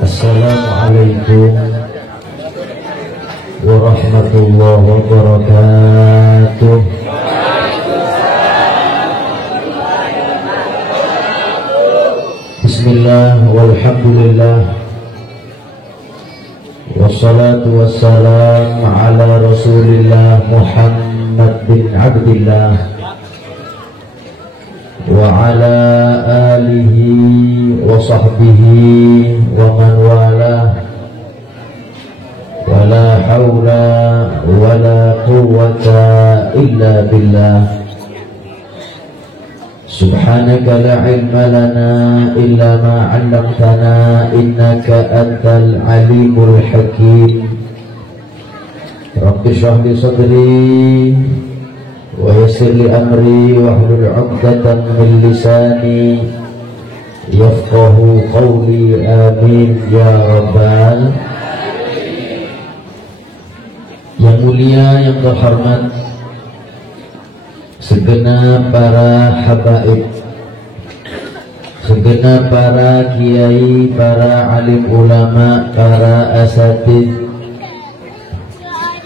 Assalamualaikum warahmatullahi wabarakatuh. Bismillah walhamdulillah wassalatu wassalamu ala rasulillah Muhammad bin Abdillah wa ala alihi wa sahbihi wa man wala wa la hawla wa la quwwata illa billah. Subhanaka la ilma lana illa ma 'allamtana innaka antal alimul hakim. Rabbi shrah li sadri wa yassir li amri wahlul 'uqdatam min lisani yafqahu qawli, amin ya rabbal. Yang mulia, yang terhormat, segenap para habaib, segenap para kiai, para alim ulama, para asatid,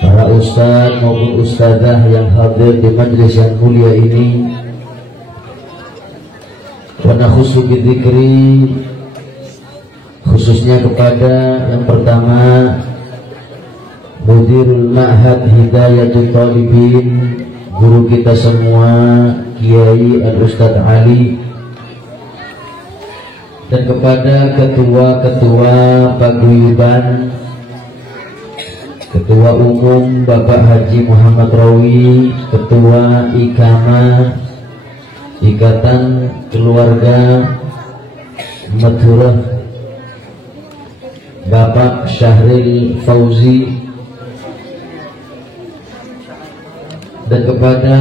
para ustaz maupun ustazah yang hadir di majlis yang mulia ini. Wa nakhusu bidzikri, khususnya kepada yang pertama Mudirul Ma'had Hidayatul Talibin, guru kita semua, Kiai Al-Ustadz Ali, dan kepada ketua-ketua paguyuban, ketua Ketua Umum Bapak Haji Muhammad Rawi, Ketua IKAMA Ikatan Keluarga Madhurah Bapak Syahril Fauzi, dan kepada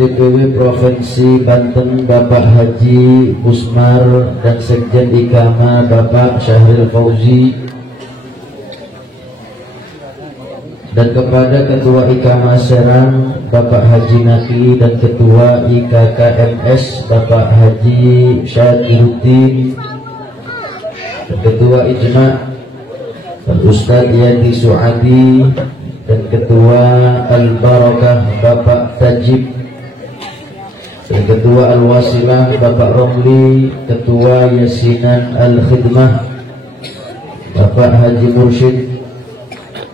DPW Provinsi Banten Bapak Haji Usmar dan Sekjen IKAMA Bapak Syahril Fauzi, dan kepada Ketua IKAMA Serang Bapak Haji Naki, dan Ketua IKKMS Bapak Haji Syakiruddin, dan Ketua Ijma Ustadz Yadi Suadi, dan Ketua Al-Barakah Bapak Tajib, dan Ketua Al-Wasilah Bapak Romli, Ketua Yasinan Al-Khidmah Bapak Haji Mursyid,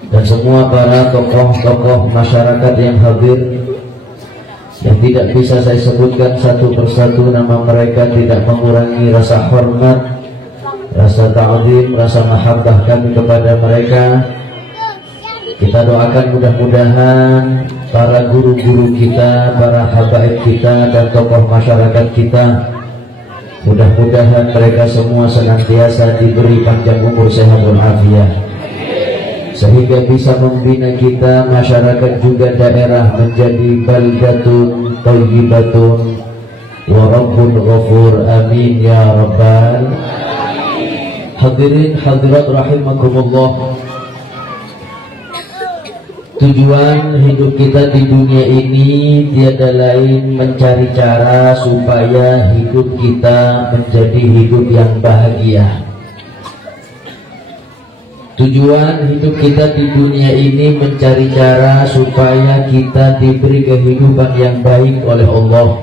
dan semua para tokoh-tokoh masyarakat yang hadir, yang tidak bisa saya sebutkan satu persatu nama mereka, tidak mengurangi rasa hormat, rasa ta'zim, rasa mahabbah kami kepada mereka. Kita doakan mudah-mudahan para guru-guru kita, para habaib kita, dan tokoh masyarakat kita, mudah-mudahan mereka semua senantiasa diberi panjang umur, sehat walafiat, sehingga bisa membina kita, masyarakat juga daerah, menjadi baldatun thayyibatun wa rabbun ghafur, amin ya rabbal. Hadirin hadirat rahimakumullah, tujuan hidup kita di dunia ini tiada lain mencari cara supaya hidup kita menjadi hidup yang bahagia. Tujuan hidup kita di dunia ini mencari cara supaya kita diberi kehidupan yang baik oleh Allah.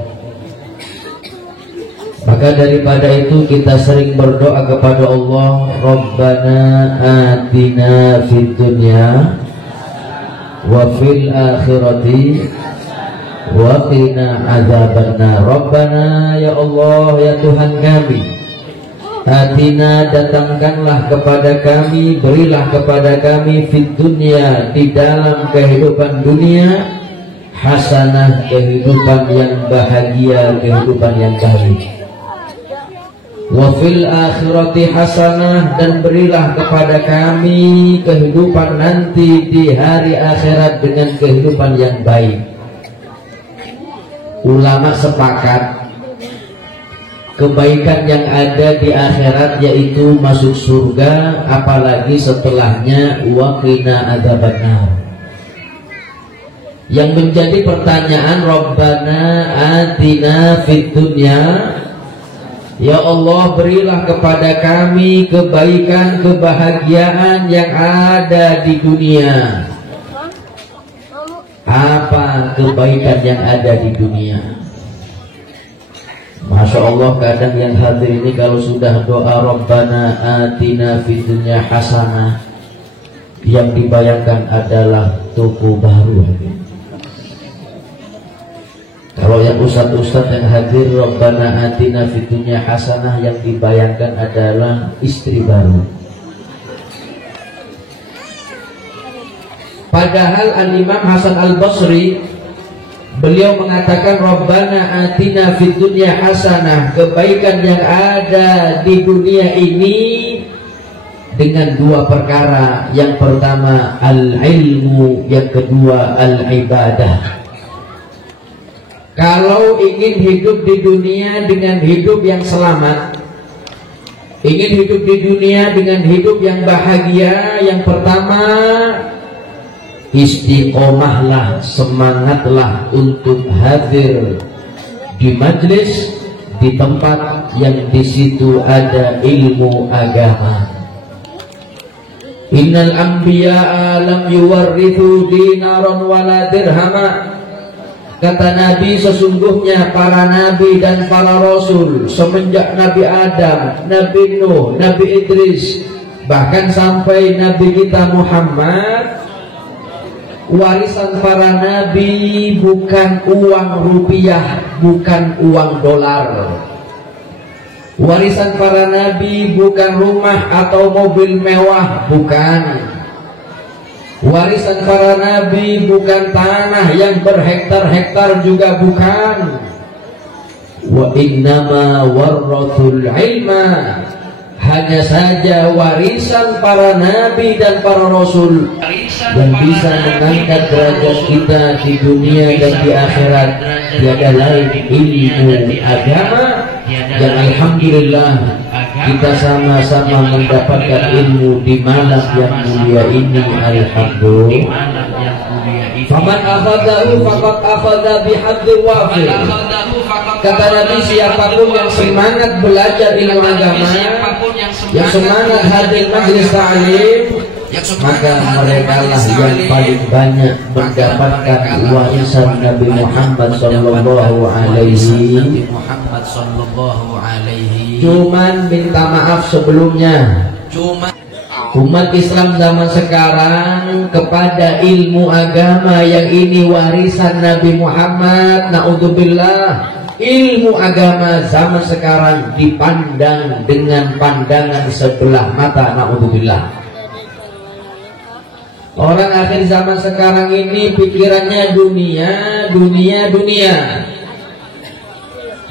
Maka daripada itu kita sering berdoa kepada Allah, Rabbana atina fid dunya wa fil akhirati wa qina adzabannar. Rabbana, ya Allah, ya Tuhan kami, atina, datangkanlah kepada kami, berilah kepada kami fid dunya, di dalam kehidupan dunia, hasanah, kehidupan yang bahagia, kehidupan yang baik, wa fil akhirati hasanah, dan berilah kepada kami kehidupan nanti di hari akhirat dengan kehidupan yang baik. Ulama sepakat kebaikan yang ada di akhirat yaitu masuk surga, apalagi setelahnya wa qina adzabannar. Yang menjadi pertanyaan, Rabbana atina fid dunya, ya Allah, berilah kepada kami kebaikan, kebahagiaan yang ada di dunia. Apa kebaikan yang ada di dunia? Masya Allah, kadang yang hadir ini kalau sudah doa Rabbana atina fid dunya hasanah, yang dibayangkan adalah toko baru. Kalau yang ustadz-ustadz yang hadir Rabbana atina fid dunya hasanah, yang dibayangkan adalah istri baru. Padahal Al-Imam Hasan Al-Basri, beliau mengatakan Rabbana atina fid dunya hasanah, kebaikan yang ada di dunia ini dengan dua perkara. Yang pertama al-ilmu, yang kedua al-ibadah. Kalau ingin hidup di dunia dengan hidup yang selamat, ingin hidup di dunia dengan hidup yang bahagia, yang pertama istiqomahlah, semangatlah untuk hadir di majlis, di tempat yang di situ ada ilmu agama. Innal anbiya'a lam yuwarrithu dinaran wala dirhama. Kata Nabi, sesungguhnya para nabi dan para rasul semenjak Nabi Adam, Nabi Nuh, Nabi Idris, bahkan sampai Nabi kita Muhammad, warisan para nabi bukan uang rupiah, bukan uang dolar. Warisan para nabi bukan rumah atau mobil mewah, bukan. Warisan para nabi bukan tanah yang berhektar-hektar, juga bukan. Wa innama warrathul ilma, hanya saja warisan para nabi dan para rasul yang bisa mengangkat derajat kita di dunia dan di akhirat tiada lain ilmu agama, yang alhamdulillah kita sama-sama mendapatkan ilmu di malam yang mulia ini. Alhamdulillah. Faman akhadahu faqad akhadha bihadzin wafir. Kata Nabi, siapapun yang semangat belajar ilmu agama, yang semangat hadir majlis ta'lim, maka mereka lah yang paling banyak mendapatkan warisan Nabi Muhammad sallallahu alaihi. Cuman minta maaf sebelumnya, umat Islam zaman sekarang kepada ilmu agama yang ini warisan Nabi Muhammad, naudzubillah, ilmu agama zaman sekarang dipandang dengan pandangan sebelah mata, naudzubillah. Orang akhir zaman sekarang ini pikirannya dunia, dunia, dunia.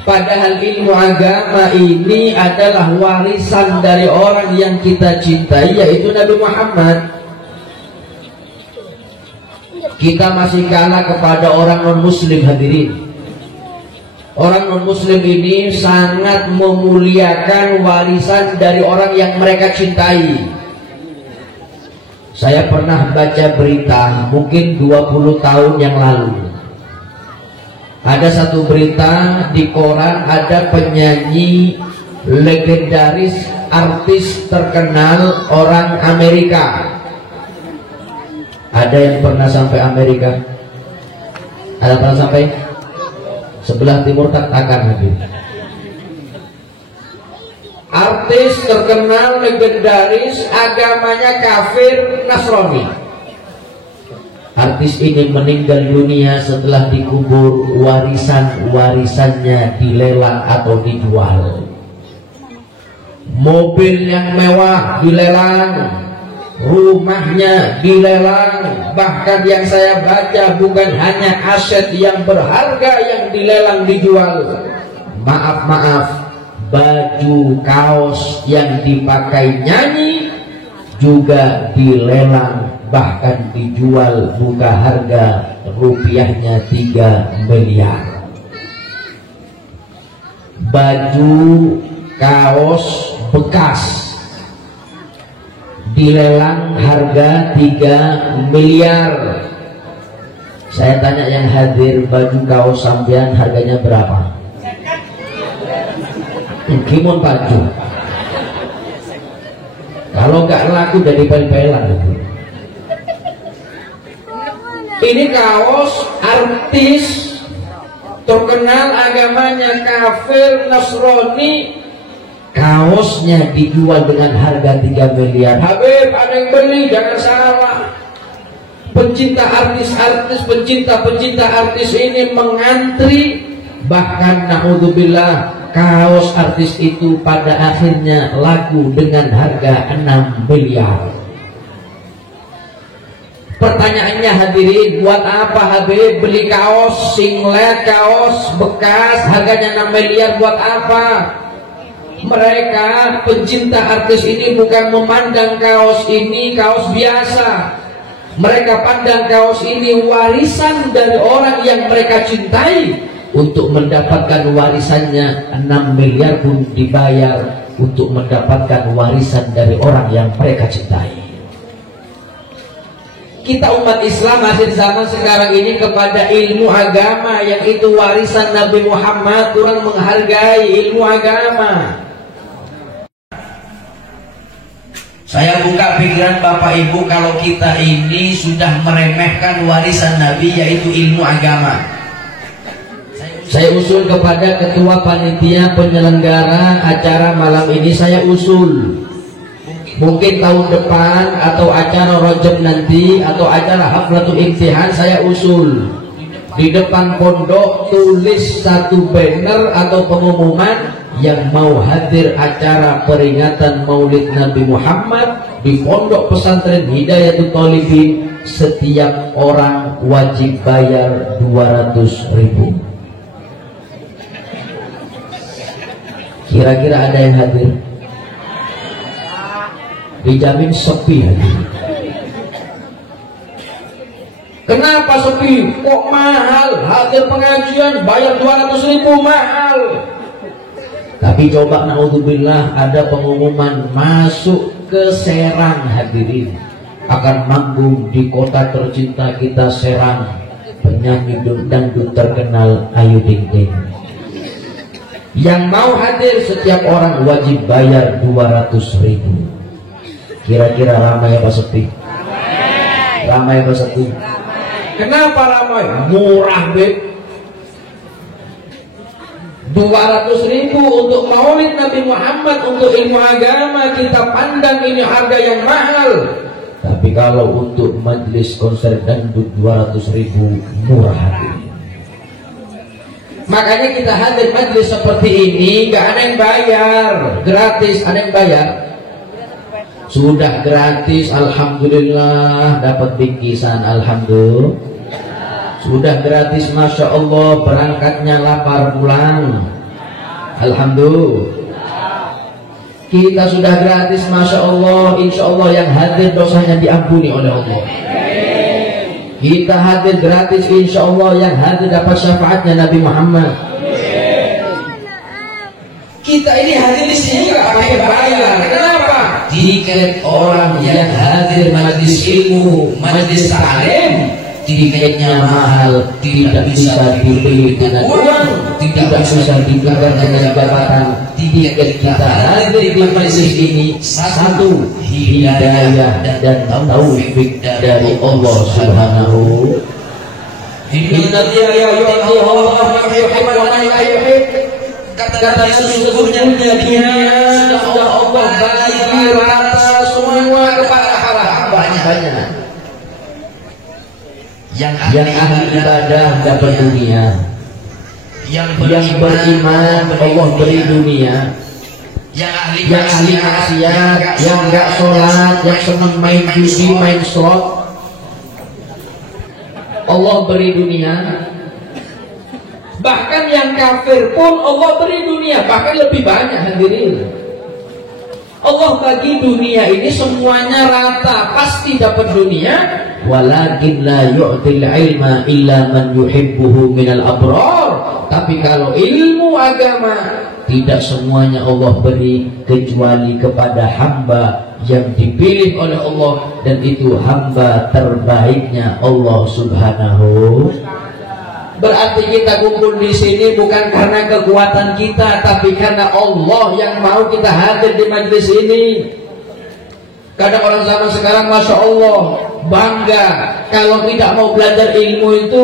Padahal ilmu agama ini adalah warisan dari orang yang kita cintai, yaitu Nabi Muhammad. Kita masih kalah kepada orang non-muslim, hadirin. Orang non-muslim ini sangat memuliakan warisan dari orang yang mereka cintai. Saya pernah baca berita mungkin 20 tahun yang lalu. Ada satu berita di koran, ada penyanyi legendaris, artis terkenal orang Amerika. Ada yang pernah sampai Amerika? Ada pernah sampai? Sebelah timur tak akan hadir. Artis terkenal legendaris, agamanya kafir Nasrani. Artis ini meninggal dunia setelah dikubur, warisannya dilelang atau dijual. Mobil yang mewah dilelang, rumahnya dilelang, bahkan yang saya baca bukan hanya aset yang berharga yang dilelang dijual. Maaf, baju kaos yang dipakai nyanyi juga dilelang, bahkan dijual buka harga rupiahnya 3 miliar. Baju kaos bekas dilelang harga 3 miliar. Saya tanya yang hadir, baju kaos sampean harganya berapa? Kimun baju. Kalau nggak laku dari pel-pelan itu. Ini kaos artis terkenal, agamanya kafir Nasrani, kaosnya dijual dengan harga 3 miliar. Habib, ada yang beli, jangan salah. Pencinta artis-artis, pencinta artis ini mengantri. Bahkan naudzubillah, kaos artis itu pada akhirnya laku dengan harga 6 miliar. Pertanyaannya hadirin, buat apa Habib beli kaos singlet, kaos bekas harganya 6 miliar, buat apa? Mereka pencinta artis ini bukan memandang kaos ini kaos biasa. Mereka pandang kaos ini warisan dari orang yang mereka cintai. Untuk mendapatkan warisannya 6 miliar pun dibayar untuk mendapatkan warisan dari orang yang mereka cintai. Kita umat Islam akhir zaman sekarang ini kepada ilmu agama yang itu warisan Nabi Muhammad, kurang menghargai ilmu agama. Saya buka pikiran Bapak Ibu, kalau kita ini sudah meremehkan warisan Nabi yaitu ilmu agama. Saya usul kepada ketua panitia penyelenggara acara malam ini, saya usul mungkin tahun depan atau acara Rajab nanti atau acara Haflatul Imtihan, saya usul di depan pondok tulis satu banner atau pengumuman yang mau hadir acara peringatan Maulid Nabi Muhammad di Pondok Pesantren Hidayatul Thalibin setiap orang wajib bayar 200.000. Kira-kira ada yang hadir? Dijamin sepi hadir. Kenapa sepi? Kok mahal? Hadir pengajian bayar 200.000 mahal. Tapi coba naudzubillah ada pengumuman masuk ke Serang hadirin, akan manggung di kota tercinta kita Serang, penyanyi dangdut terkenal Ayu Ting Ting. Yang mau hadir setiap orang wajib bayar 200.000. Kira-kira ramai apa sepi? Ramai apa sepi? Kenapa ramai? Murah beb. 200.000 untuk maulid Nabi Muhammad, untuk ilmu agama, kita pandang ini harga yang mahal. Tapi kalau untuk majelis konser dangdut 200.000 murah hati. Makanya kita hadir majelis seperti ini, gak ada yang bayar, gratis. Ada yang bayar? Sudah gratis, alhamdulillah, dapat bingkisan, alhamdulillah. Sudah gratis, Masya Allah, berangkatnya lapar pulang, alhamdulillah. Kita sudah gratis, Masya Allah, Insya Allah yang hadir dosanya diampuni oleh Allah. Kita hadir gratis, Insya Allah yang hadir dapat syafaatnya Nabi Muhammad. Kita ini hadir di sini nggak pakai bayar. Kenapa? Tiket orang yang hadir majelis ilmu, majelis taklim, tiketnya mahal, tidak bisa dibeli dengan uang, tidak bisa dibelikan dengan jabatan. Tiket kita hadir di majelis ini satu, hidayah dan taufik dari Allah Subhanahu. Inna dia ya Allah kata sesungguhnya dia sudah Allah bagi rata semua kepada para hambanya. Yang ahli ibadah dapat dunia, yang beriman Allah beri dunia, yang ahli maksiat, yang enggak sholat, yang senang main judi, main slot, Allah beri dunia. Bahkan yang kafir pun Allah beri dunia, bahkan lebih banyak hadirin. Allah bagi dunia ini semuanya rata, pasti dapat dunia. Walakin la yu'til ilma illa man yuhibbuhu minal abrar. Tapi kalau ilmu agama tidak semuanya Allah beri kecuali kepada hamba yang dipilih oleh Allah, dan itu hamba terbaiknya Allah Subhanahu. Berarti kita kumpul di sini bukan karena kekuatan kita, tapi karena Allah yang mau kita hadir di majelis ini. Kadang orang zaman sekarang, Masya Allah, bangga kalau tidak mau belajar ilmu itu,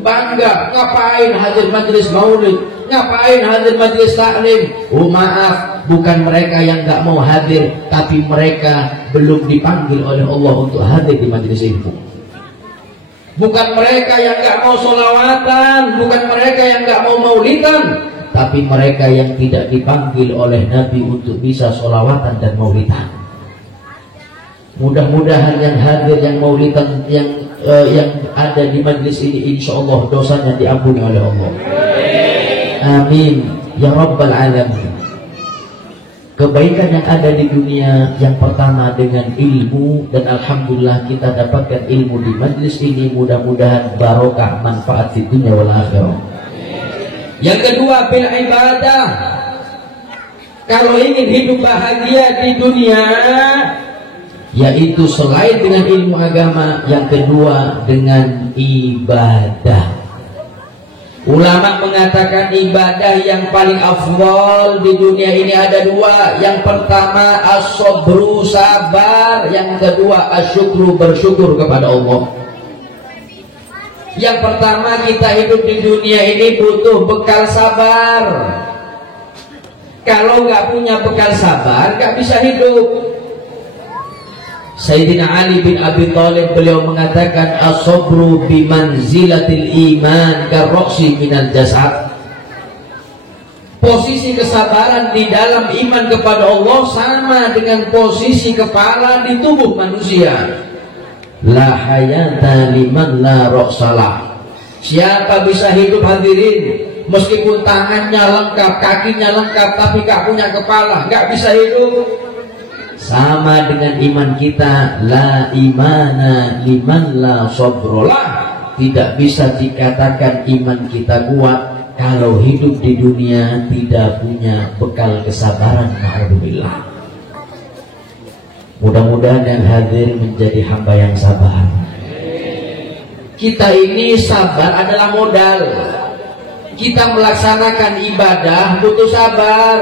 bangga ngapain hadir majelis maulid, ngapain hadir majelis taklim. Oh maaf, bukan mereka yang gak mau hadir, tapi mereka belum dipanggil oleh Allah untuk hadir di majelis ilmu. Bukan mereka yang gak mau sholawatan, bukan mereka yang gak mau maulidan, tapi mereka yang tidak dipanggil oleh Nabi untuk bisa sholawatan dan maulidan. Mudah-mudahan yang hadir, yang maulidan, yang ada di majlis ini, insya Allah dosanya diampuni oleh Allah. Amin ya Rabbal Alamin. Kebaikan yang ada di dunia yang pertama dengan ilmu, dan alhamdulillah kita dapatkan ilmu di majlis ini, mudah-mudahan barokah manfaat di dunia wal akhirah. Yang kedua bil ibadah. Kalau ingin hidup bahagia di dunia, yaitu selain dengan ilmu agama, yang kedua dengan ibadah. Ulama mengatakan ibadah yang paling afdal di dunia ini ada dua. Yang pertama as-sabru, sabar. Yang kedua asyukru, bersyukur kepada Allah. Yang pertama, kita hidup di dunia ini butuh bekal sabar. Kalau nggak punya bekal sabar, nggak bisa hidup. Sayyidina Ali bin Abi Thalib beliau mengatakan as-sabru bimanzilatil iman karroksi minal jasad. Posisi kesabaran di dalam iman kepada Allah sama dengan posisi kepala di tubuh manusia. La hayata liman la ra'salah. Siapa bisa hidup hadirin meskipun tangannya lengkap, kakinya lengkap, tapi gak punya kepala, gak bisa hidup. Sama dengan iman kita, la imana liman la sabrolah. Tidak bisa dikatakan iman kita kuat kalau hidup di dunia tidak punya bekal kesabaran. Alhamdulillah. Mudah-mudahan yang hadir menjadi hamba yang sabar. Kita ini sabar adalah modal. Kita melaksanakan ibadah butuh sabar.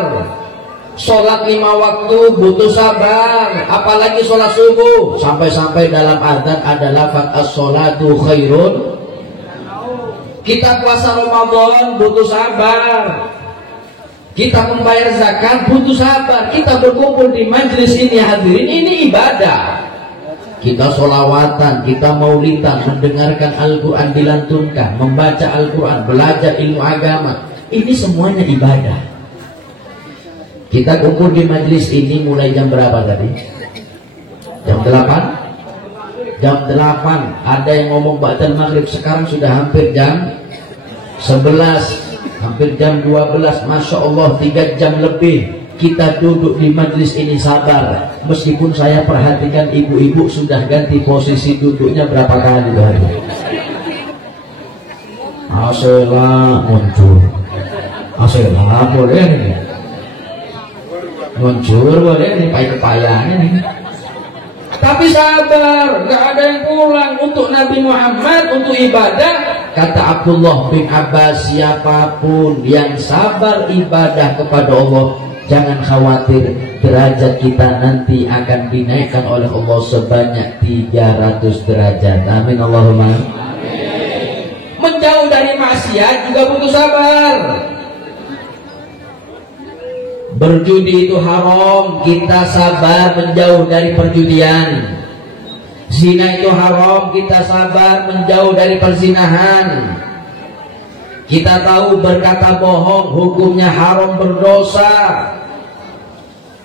Sholat 5 waktu butuh sabar. Apalagi sholat subuh. Sampai-sampai dalam adzan ada lafaz as-sholatu khairun. Kita puasa Ramadan butuh sabar. Kita membayar zakat butuh sabar. Kita berkumpul di majelis ini hadirin, ini ibadah. Kita sholawatan, kita maulidan, mendengarkan Al-Quran dilantunkan, membaca Al-Quran, belajar ilmu agama. Ini semuanya ibadah. Kita kumpul di majelis ini mulai jam berapa tadi? Jam 8? Jam 8. Ada yang ngomong ba'dal maghrib, sekarang sudah hampir jam 11. Hampir jam 12. Masya Allah, 3 jam lebih kita duduk di majelis ini sabar. Meskipun saya perhatikan ibu-ibu sudah ganti posisi duduknya berapa kali hari. Asela muncul, asela boleh nih, muncul boleh nih, payah-payahnya nih. Tapi sabar, gak ada yang pulang untuk Nabi Muhammad, untuk ibadah. Kata Abdullah bin Abbas, siapapun yang sabar ibadah kepada Allah, jangan khawatir, derajat kita nanti akan dinaikkan oleh Allah sebanyak 300 derajat. Amin Allahumma. Menjauh dari maksiat juga butuh sabar. Berjudi itu haram, kita sabar menjauh dari perjudian. Zina itu haram, kita sabar menjauh dari perzinahan. Kita tahu berkata bohong hukumnya haram, berdosa.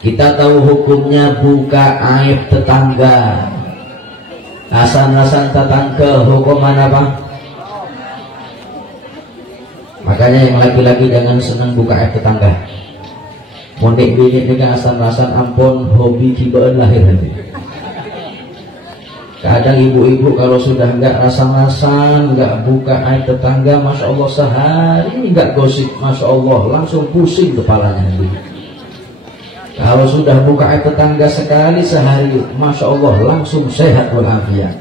Kita tahu hukumnya buka aib tetangga. Asan-asan tetangga hukum mana Pak? Makanya yang laki-laki jangan senang buka aib tetangga. Mondek bini dengan asan-asan ampun hobi kibaan lahir nanti. Kadang ibu-ibu kalau sudah enggak rasa-rasan, enggak buka aib tetangga, Masya Allah sehari enggak gosip, Masya Allah langsung pusing kepalanya. Kalau sudah buka aib tetangga sekali sehari, Masya Allah langsung sehat walafiat.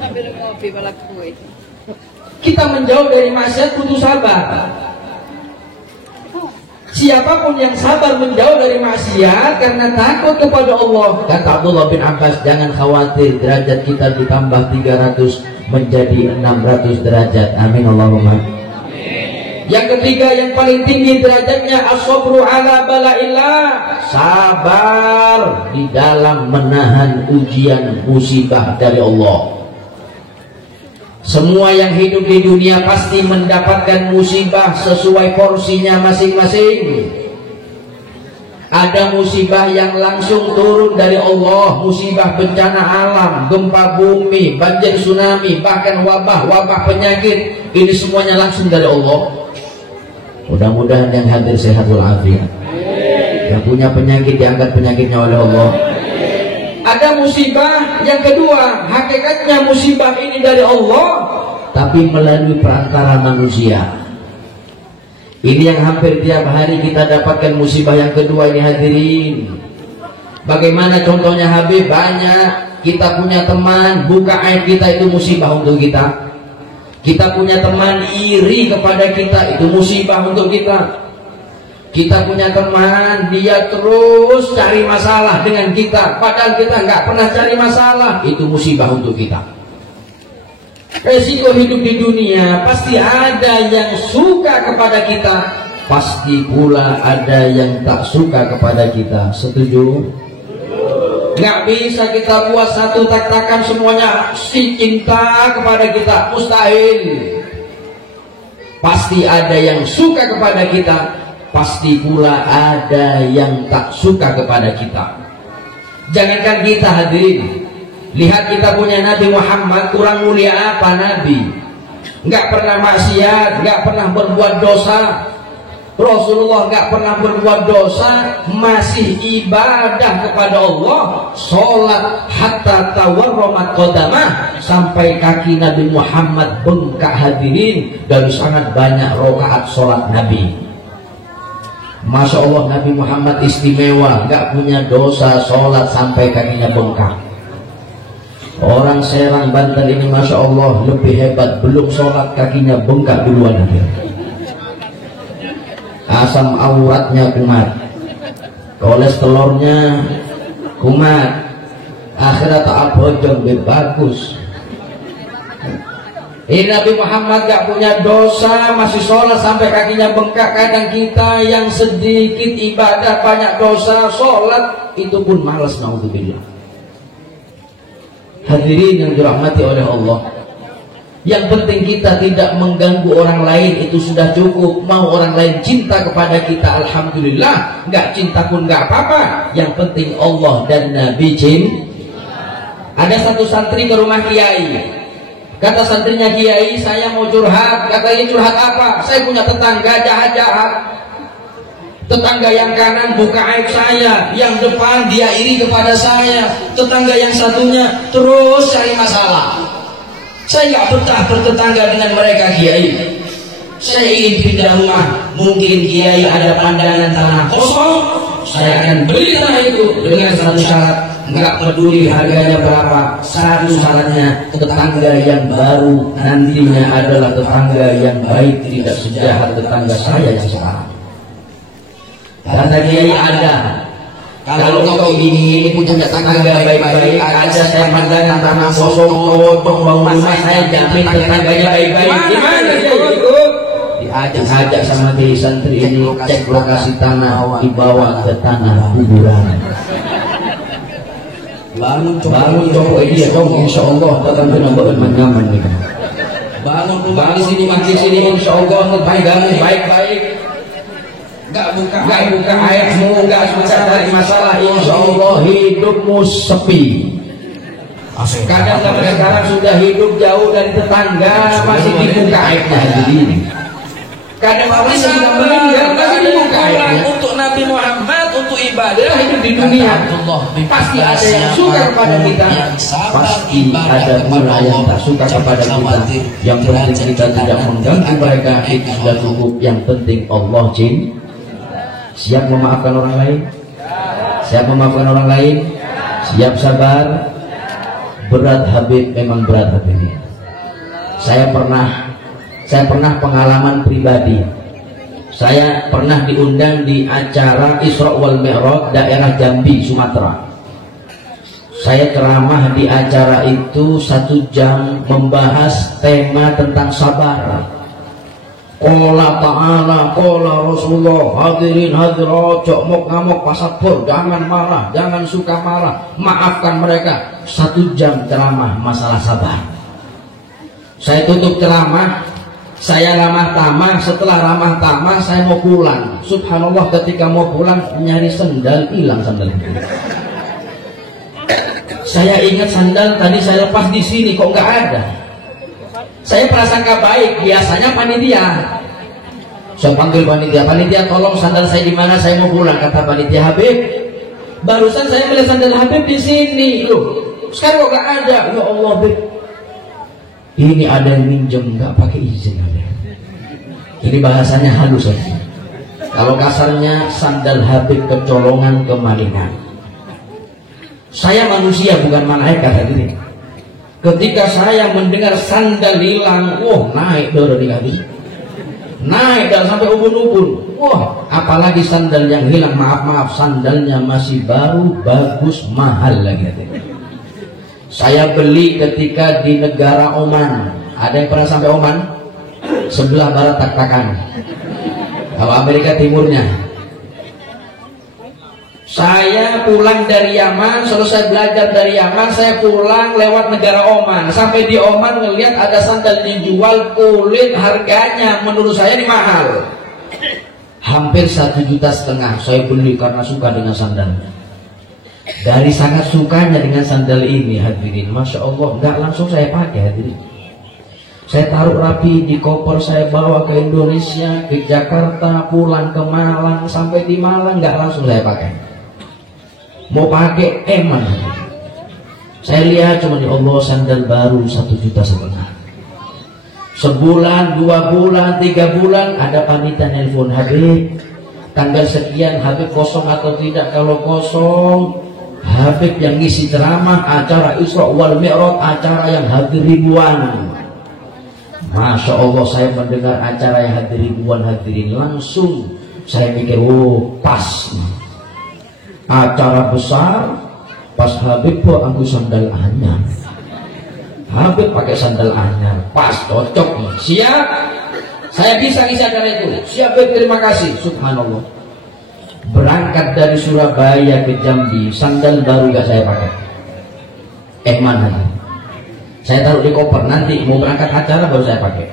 Kita menjauh dari maksiat butuh sabar. Siapapun yang sabar menjauh dari maksiat karena takut kepada Allah, kata Abdullah bin Abbas, jangan khawatir, derajat kita ditambah 300 menjadi 600 derajat. Amin Allahumma. Yang ketiga yang paling tinggi derajatnya as-sabru ala bala'illah, sabar di dalam menahan ujian musibah dari Allah. Semua yang hidup di dunia pasti mendapatkan musibah sesuai porsinya masing-masing. Ada musibah yang langsung turun dari Allah, musibah bencana alam, gempa bumi, banjir, tsunami, bahkan wabah penyakit. Ini semuanya langsung dari Allah. Mudah-mudahan yang hadir sehat walafiat. Yang punya penyakit diangkat penyakitnya oleh Allah. Ada musibah yang kedua, hakikatnya musibah ini dari Allah, tapi melalui perantara manusia. Ini yang hampir tiap hari kita dapatkan musibah yang kedua ini hadirin. Bagaimana contohnya Habib? Banyak. Kita punya teman buka aib kita, itu musibah untuk kita. Kita punya teman iri kepada kita, itu musibah untuk kita. Kita punya teman, dia terus cari masalah dengan kita, padahal kita nggak pernah cari masalah, itu musibah untuk kita. Resiko hidup di dunia, pasti ada yang suka kepada kita, pasti pula ada yang tak suka kepada kita. Setuju? Nggak bisa kita buat satu tak-takan semuanya si cinta kepada kita, mustahil. Pasti ada yang suka kepada kita, pasti pula ada yang tak suka kepada kita. Jangankan kita hadirin, Lihat kita punya Nabi Muhammad, kurang mulia apa Nabi? Nggak pernah maksiat, nggak pernah berbuat dosa. Rasulullah nggak pernah berbuat dosa, masih ibadah kepada Allah, sholat hatta tawarromat qadamah, sampai kaki Nabi Muhammad bengkak hadirin dari sangat banyak rakaat sholat Nabi. Masya Allah, Nabi Muhammad istimewa, nggak punya dosa, sholat sampai kakinya bengkak. Orang Serang Banten ini Masya Allah lebih hebat, belum sholat kakinya bengkak duluan aja. Asam auratnya kumat, kolesterolnya kumat, akhirat tak bojong bagus. Ini Nabi Muhammad gak punya dosa, masih sholat sampai kakinya bengkak. Kadang kita yang sedikit ibadah banyak dosa, sholat itu pun malas, naudzubillah. Hadirin yang dirahmati oleh Allah, yang penting kita tidak mengganggu orang lain, itu sudah cukup. Mau orang lain cinta kepada kita, alhamdulillah. Nggak cinta pun nggak apa-apa. Yang penting Allah dan Nabi cinta. Ada satu santri ke rumah kiai. Kata santrinya, kiai saya mau curhat. Katanya, curhat apa? Saya punya tetangga jahat-jahat. Tetangga yang kanan buka aib saya, yang depan dia iri kepada saya. Tetangga yang satunya terus cari masalah. Saya nggak betah bertetangga dengan mereka, kiai. Saya ingin pindah rumah. Mungkin kiai ada pandangan tanah kosong, saya akan beli tanah itu dengan satu syarat. Nggak peduli harganya berapa. Satu syaratnya, tetangga yang baru nantinya adalah tetangga yang baik, tidak sejahat tetangga saya yang sekarang. Karena kiai ada. Kalau kau ini punya tetangga baik-baik, ada saya pandangan tanah kosong, potong bangun rumah, saya jamin tetangganya baik-baik. Gimana itu? Diajak sama kiai santri ini, cek lokasi tanah, dibawa ke tanah kuburan. Bangun cowok ini ya dong, insya Allah tetangga nambah nyaman nih. Bangun rumah di sini, insya Allah baik-baik. Gak buka airmu, gak susah dari masalah, insya Allah hidupmu sepi. Kadang sampai sekarang sudah hidup jauh dari tetangga, masih dibuka airnya. Jadi kadang orang sudah meninggal, masih dibuka airnya. Untuk Nabi Muhammad, untuk ibadah hidup di dunia, pasti ada yang suka kepada kita, pasti ada pula yang tak suka kepada kita. Yang penting kita tidak mengganggu mereka, itu sudah cukup. Yang penting Allah cinta. Siap memaafkan orang lain? Siap memaafkan orang lain? Siap sabar? Berat Habib, memang berat Habib. Saya pernah pengalaman pribadi. Saya pernah diundang di acara Isra wal Mi'raj daerah Jambi, Sumatera. Saya ceramah di acara itu 1 jam membahas tema tentang sabar. Qala ta'ala, qala Rasulullah, hadirin hadirat, jok mok ngamok pasapur, jangan marah, jangan suka marah, maafkan mereka. 1 jam ceramah masalah sabar. Saya tutup ceramah, saya ramah tamah. Setelah ramah tamah saya mau pulang. Subhanallah, ketika mau pulang nyari sendal, hilang sandal itu. Saya ingat sandal tadi saya lepas di sini, kok nggak ada. Saya prasangka baik, biasanya panitia. Saya panggil panitia, tolong sandal saya di mana, saya mau pulang. Kata panitia, Habib, barusan saya melihat sandal Habib di sini, loh. Sekarang kok nggak ada? Ya Allah, Habib, ini ada yang minjem nggak pakai izin. Ini bahasanya halus saja. Kalau kasarnya, sandal Habib kecolongan, kemalingan. Saya manusia bukan malaikat hadirin. Ketika saya mendengar sandal hilang, naik darah di hati, naik dan sampai ubun-ubun. Apalagi sandal yang hilang, maaf sandalnya masih baru, bagus, mahal lagi. Saya beli ketika di negara Oman. Ada yang pernah sampai Oman? Sebelah barat tak-takan. Kalau Amerika Timurnya. Saya pulang dari Yaman, selesai belajar dari Yaman, saya pulang lewat negara Oman. Sampai di Oman ngelihat ada sandal dijual kulit, harganya menurut saya ini mahal. Hampir 1,5 juta. Saya beli karena suka dengan sandalnya. Dari sangat sukanya dengan sandal ini hadirin, Masya Allah, nggak langsung saya pakai hadirin. Saya taruh rapi di koper, saya bawa ke Indonesia, ke Jakarta, pulang ke Malang, sampai di Malang nggak langsung saya pakai. Mau pakai eman. Saya lihat cuma, ya Allah, sandal baru 1,5 juta. Sebulan, 2 bulan, 3 bulan, ada panitia nelpon, Habib, tanggal sekian Habib kosong atau tidak? Kalau kosong, Habib yang ngisi ceramah, acara Isra wal Mi'raj, acara yang hadir ribuan. Masya Allah, saya mendengar acara yang hadir ribuan hadirin, langsung saya mikir, oh pas, acara besar, pas Habib kok aku sandal anyar, Habib pakai sandal anyar, pas, cocok nih, siap, saya bisa ngisi acara itu, siap Habib, terima kasih, subhanallah. Berangkat dari Surabaya ke Jambi, sandal baru gak saya pakai, mana? Saya taruh di koper, nanti mau berangkat acara baru saya pakai.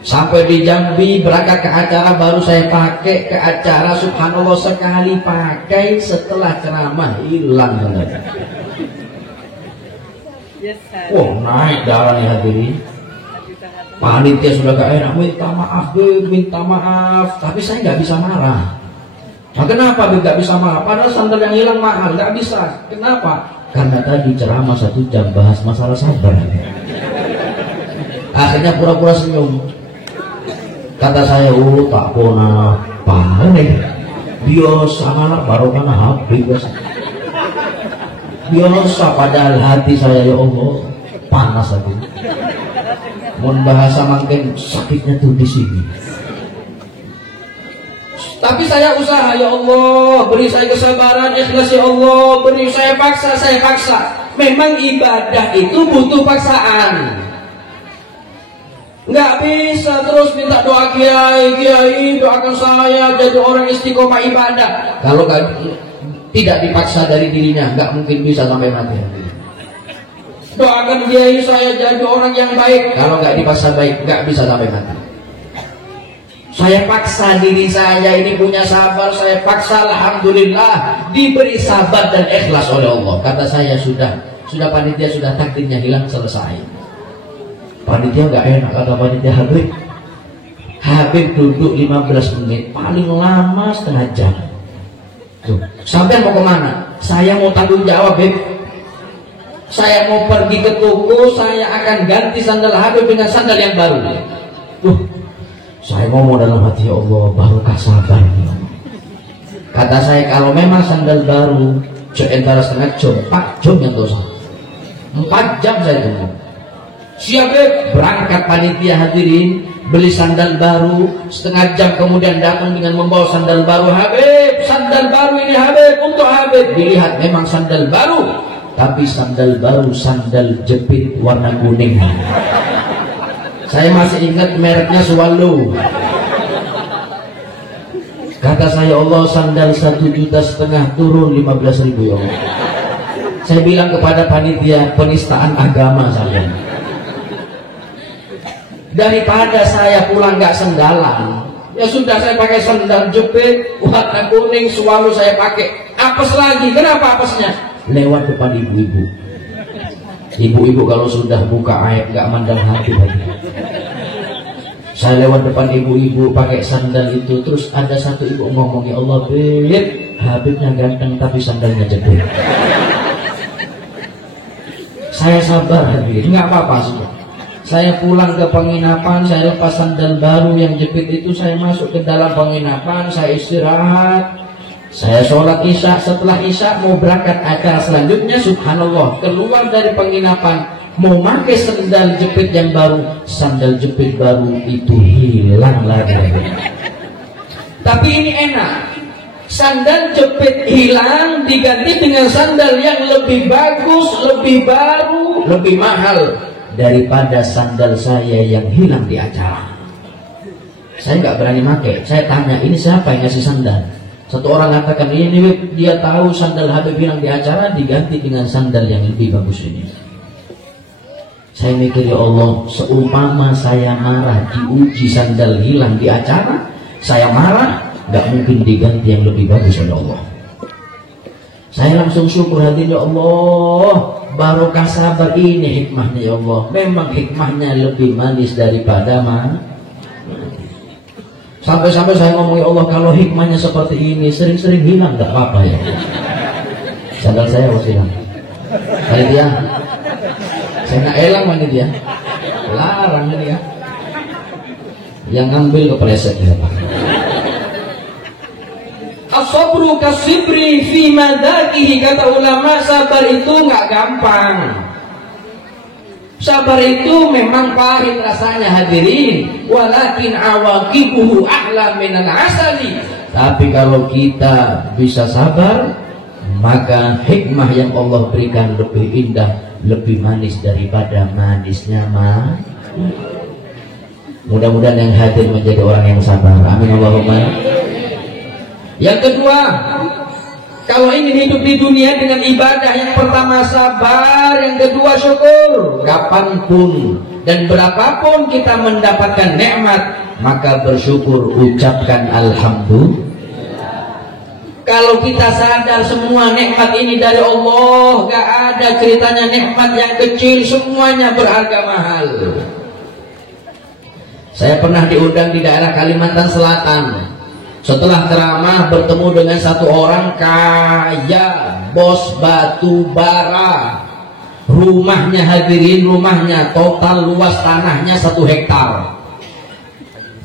Sampai di Jambi, berangkat ke acara baru saya pakai, ke acara subhanallah sekali pakai, setelah ceramah hilang. Wah, naik darah nih hadirin. Panitia sudah gak enak, minta maaf Beb, minta maaf, tapi saya nggak bisa marah. Nah, kenapa Beb nggak bisa marah? Padahal sandal yang hilang mahal, nggak bisa. Kenapa? Karena tadi ceramah 1 jam bahas masalah sabar. Akhirnya pura-pura senyum. Kata saya, oh tak pernah panik. Biasa malah baru karena Habib. Biasa, padahal hati saya, ya Allah, panas hati. Mau bahasa makin sakitnya tuh di sini. Tapi saya usaha, ya Allah, beri saya kesabaran, ikhlas ya Allah, beri saya paksa, saya paksa. Memang ibadah itu butuh paksaan. Nggak bisa terus minta doa kiai, doakan saya jadi orang istiqomah ibadah. Kalau tidak dipaksa dari dirinya, nggak mungkin bisa sampai mati. Doakan kiai saya jadi orang yang baik. Kalau nggak dipaksa baik, nggak bisa sampai mati. Saya paksa diri saya ini punya sabar, saya paksa, alhamdulillah diberi sabar dan ikhlas oleh Allah. Kata saya, sudah panitia sudah takdirnya hilang, selesai. Panitia nggak enak, kata panitia, Habib duduk 15 menit, paling lama setengah jam. Tuh, sampai mau kemana? Saya mau tanggung jawab, Habib. Saya mau pergi ke toko, saya akan ganti sandal Habib dengan sandal yang baru. Saya ngomong dalam hati, ya Allah, barokah sabar. Kata saya, kalau memang sandal baru, antara setengah jam, 4 jam yang dosa. 4 jam saya tunggu. Siap, berangkat panitia hadirin, beli sandal baru, setengah jam kemudian datang dengan membawa sandal baru. Habib, sandal baru ini Habib, untuk Habib. Dilihat memang sandal baru, tapi sandal baru, sandal jepit warna kuning. Saya masih ingat mereknya Swallow. Kata saya, Allah, sandal 1,5 juta turun 15.000 ya Allah. Saya bilang kepada panitia, penistaan agama saya. Daripada saya pulang nggak sendalan, ya sudah saya pakai sandal jepit warna kuning Swallow saya pakai. Apes lagi, kenapa apesnya? Lewat depan ibu-ibu. Ibu-ibu kalau sudah buka aib nggak mandang hati lagi. Saya lewat depan ibu-ibu pakai sandal itu, terus ada satu ibu ngomong, ya Allah, Beb, Habibnya ganteng tapi sandalnya jepit. Saya sabar hadirin, nggak apa-apa sudah. Saya pulang ke penginapan, saya lepas sandal baru yang jepit itu, saya masuk ke dalam penginapan, saya istirahat, saya sholat isya. Setelah isya mau berangkat acara selanjutnya, subhanallah, keluar dari penginapan, mau pakai sandal jepit yang baru, sandal jepit baru itu hilang lagi. Tapi ini enak, sandal jepit hilang diganti dengan sandal yang lebih bagus, lebih baru, lebih mahal daripada sandal saya yang hilang di acara. Saya nggak berani pakai. Saya tanya, ini siapa yang ngasih sandal? Satu orang katakan, ini dia tahu sandal Habib hilang di acara, diganti dengan sandal yang lebih bagus ini. Saya mikir, ya Allah, seumpama saya marah diuji sandal hilang di acara, saya marah, nggak mungkin diganti yang lebih bagus oleh Allah. Saya langsung syukur hati, ya Allah, barokah sabar ini hikmahnya ya Allah. Memang hikmahnya lebih manis daripada sampai-sampai saya ngomong, ya Allah, kalau hikmahnya seperti ini sering-sering hilang gak apa-apa ya. Sandal saya harus hilang. Tadi dia, saya nggak elang mana dia, larang ini ya. Yang ngambil kepleset ya Pak. As-sabru kasibri fi madakihi, kata ulama, sabar itu nggak gampang. Sabar itu memang pahit rasanya hadirin, walakin awaqibuhu ahla minal asali. Tapi kalau kita bisa sabar, maka hikmah yang Allah berikan lebih indah, lebih manis daripada manisnya Mudah-mudahan yang hadir menjadi orang yang sabar. Amin Allahumma. Yang kedua, kalau ingin hidup di dunia dengan ibadah, yang pertama sabar, yang kedua syukur. Kapanpun dan berapapun kita mendapatkan nikmat, maka bersyukur, ucapkan alhamdulillah. Kalau kita sadar semua nikmat ini dari Allah, gak ada ceritanya nikmat yang kecil, semuanya berharga mahal. Saya pernah diundang di daerah Kalimantan Selatan. Setelah ceramah bertemu dengan satu orang kaya, bos batu bara. Rumahnya hadirin, rumahnya total luas tanahnya 1 hektar.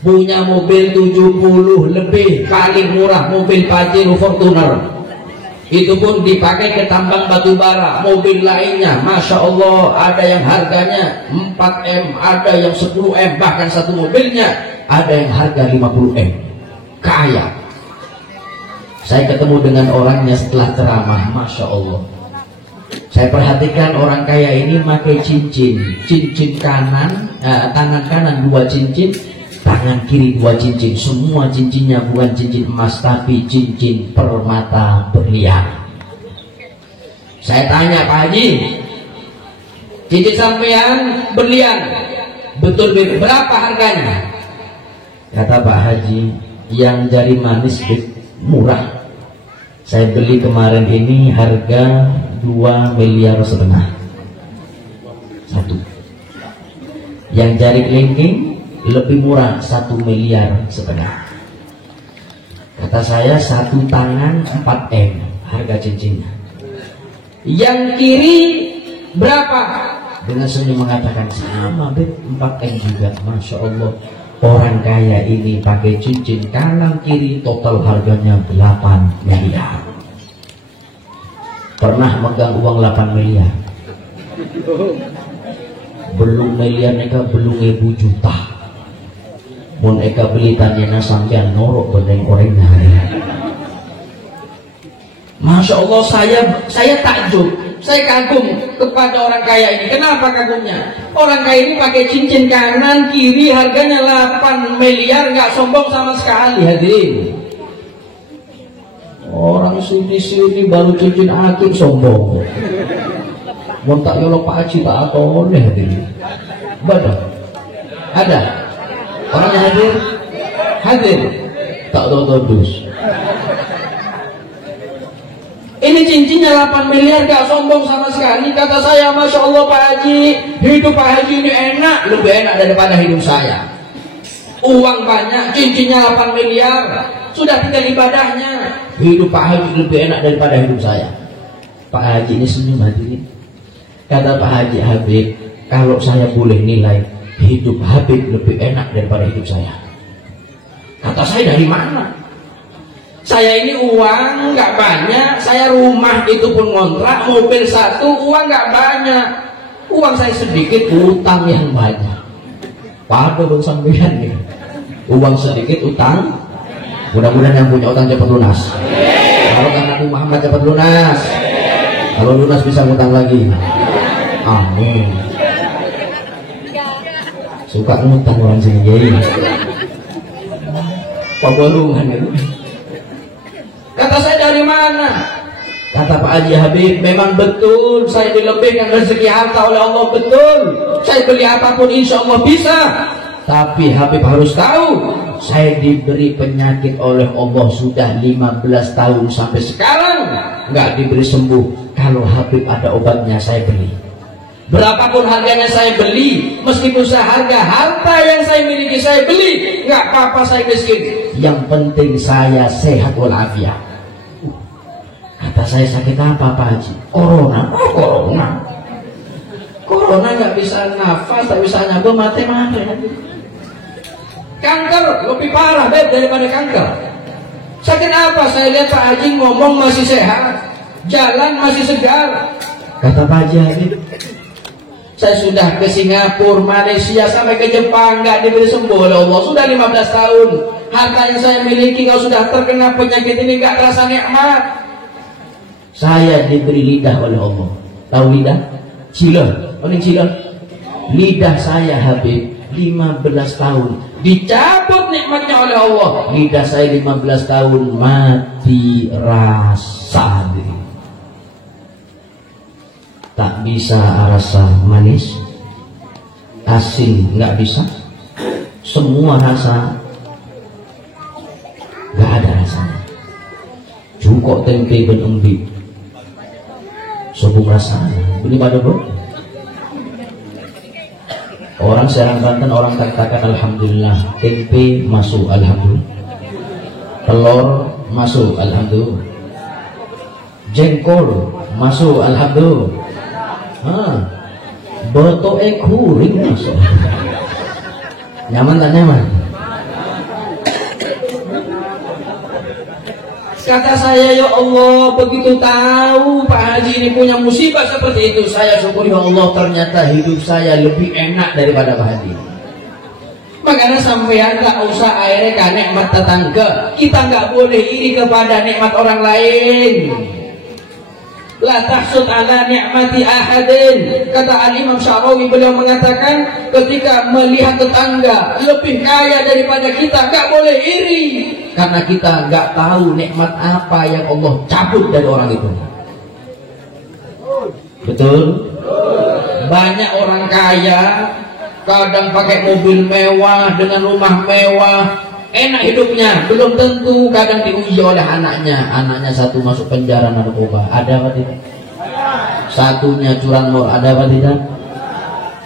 Punya mobil 70 lebih, paling murah mobil Pajero Fortuner. Itu pun dipakai ke tambang batu bara. Mobil lainnya, Masya Allah, ada yang harganya 4M, ada yang 10M, bahkan satu mobilnya ada yang harga 50M. Kaya. Saya ketemu dengan orangnya setelah ceramah, Masya Allah. Saya perhatikan orang kaya ini pakai cincin kanan, tangan kanan 2 cincin, tangan kiri 2 cincin. Semua cincinnya bukan cincin emas, tapi cincin permata berlian. Saya tanya, Pak Haji, cincin sampean berlian, betul berapa harganya? Kata Pak Haji, yang jari manis murah. Saya beli kemarin ini harga 2,5 miliar satu. Yang jari kelingking lebih murah, 1,5 miliar. Kata saya, satu tangan 4M harga cincinnya. Yang kiri berapa? Dengan senyum mengatakan, sama bet, 4M juga. Masya Allah. Orang kaya ini pakai cincin kanan kiri total harganya 8 miliar. Pernah megang uang 8 miliar. Belum miliar mereka, belum 1.000 juta. Mun eka beli tanyana sampean norok bedeng orangnya hari. Masya Allah, saya takjub, saya kagum kepada orang kaya ini. Kenapa kagumnya? Orang kaya ini pakai cincin kanan kiri harganya 8 miliar, nggak sombong sama sekali hadirin. Orang sini baru cincin akik sombong. Mau tak yolok Pak Haji tak atau oleh hadirin. Betul. Ada orangnya hadir tak todus. Ini cincinnya 8 miliar, gak sombong sama sekali. Kata saya, Masya Allah Pak Haji, hidup Pak Haji ini enak, lebih enak daripada hidup saya. Uang banyak, cincinnya 8 miliar, sudah tinggal ibadahnya. Hidup Pak Haji lebih enak daripada hidup saya. Pak Haji ini senyum hadirin. Kata Pak Haji, Habib, kalau saya boleh nilai, hidup Habib lebih enak daripada hidup saya. Kata saya, dari mana? Saya ini uang nggak banyak, saya rumah itu pun ngontrak, mobil satu, uang nggak banyak. Uang saya sedikit, utang yang banyak. Pada bang sampean nih, uang sedikit, utang. Mudah-mudahan yang punya utang cepat lunas. Kalau Nabi Muhammad cepat lunas. Kalau lunas bisa ngutang lagi. Amin. Suka ngutang orang sini jadi. Pembolongan itu. Kata saya, dari mana? Kata Pak Haji Habib, memang betul saya dilebihkan rezeki harta oleh Allah, betul. Saya beli apapun insya Allah bisa. Tapi Habib harus tahu, saya diberi penyakit oleh Allah sudah 15 tahun sampai sekarang. nggak diberi sembuh. Kalau Habib ada obatnya saya beli. Berapapun harganya saya beli, meskipun seharga harta yang saya miliki saya beli, nggak apa-apa saya miskin. Yang penting saya sehat walafiat. Kata saya sakit apa Pak Haji? Corona. Oh corona. Corona nggak bisa nafas, tak bisa nyambung mati. Kanker lebih parah daripada kanker. Sakit apa? Saya lihat Pak Haji ngomong masih sehat, jalan masih segar. Kata Pak Haji, saya sudah ke Singapura, Malaysia, sampai ke Jepang, nggak diberi sembuh oleh Allah. Sudah 15 tahun. Harta yang saya miliki kalau sudah terkena penyakit ini nggak terasa nikmat. Saya diberi lidah oleh Allah. Tahu lidah? Cila. Paling cila. Lidah saya Habib 15 tahun. Dicabut nikmatnya oleh Allah. Lidah saya 15 tahun mati rasa. Tak bisa rasa manis, asin nggak bisa, semua rasa nggak ada rasanya. Cukup tempe ben embi, sobung rasanya. Ini pada bro. Orang Serang Banten, orang katakan alhamdulillah, tempe masuk alhamdulillah, telur masuk alhamdulillah, jengkol masuk alhamdulillah. Boto kuring masuk. Nyaman tak nyaman? Kata saya, ya Allah, begitu tahu Pak Haji ini punya musibah seperti itu, saya syukur ya Allah, ternyata hidup saya lebih enak daripada Pak Haji. Makanya sampean gak usah akhirnya kan nikmat tetangga. Kita gak boleh iri kepada nikmat orang lain. La tahsud ala ni'mati ahadin. Kata Al-Imam Syarawi, beliau mengatakan ketika melihat tetangga lebih kaya daripada kita, gak boleh iri, karena kita gak tahu nikmat apa yang Allah cabut dari orang itu. Betul? Banyak orang kaya kadang pakai mobil mewah dengan rumah mewah, enak hidupnya, belum tentu kadang diuji oleh anaknya. Anaknya satu masuk penjara narkoba, ada apa tidak? Satunya curanmor, ada apa tidak?